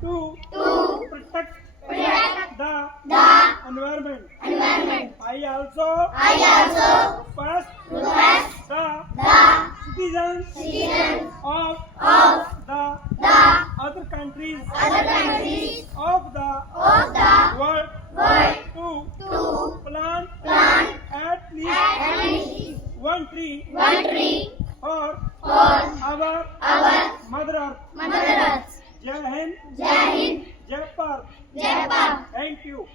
to protect the environment. I also first the citizens of the other countries of the world to plant at least one tree for our Mother Earth. Jai Hind, Jai Bharat. Thank you.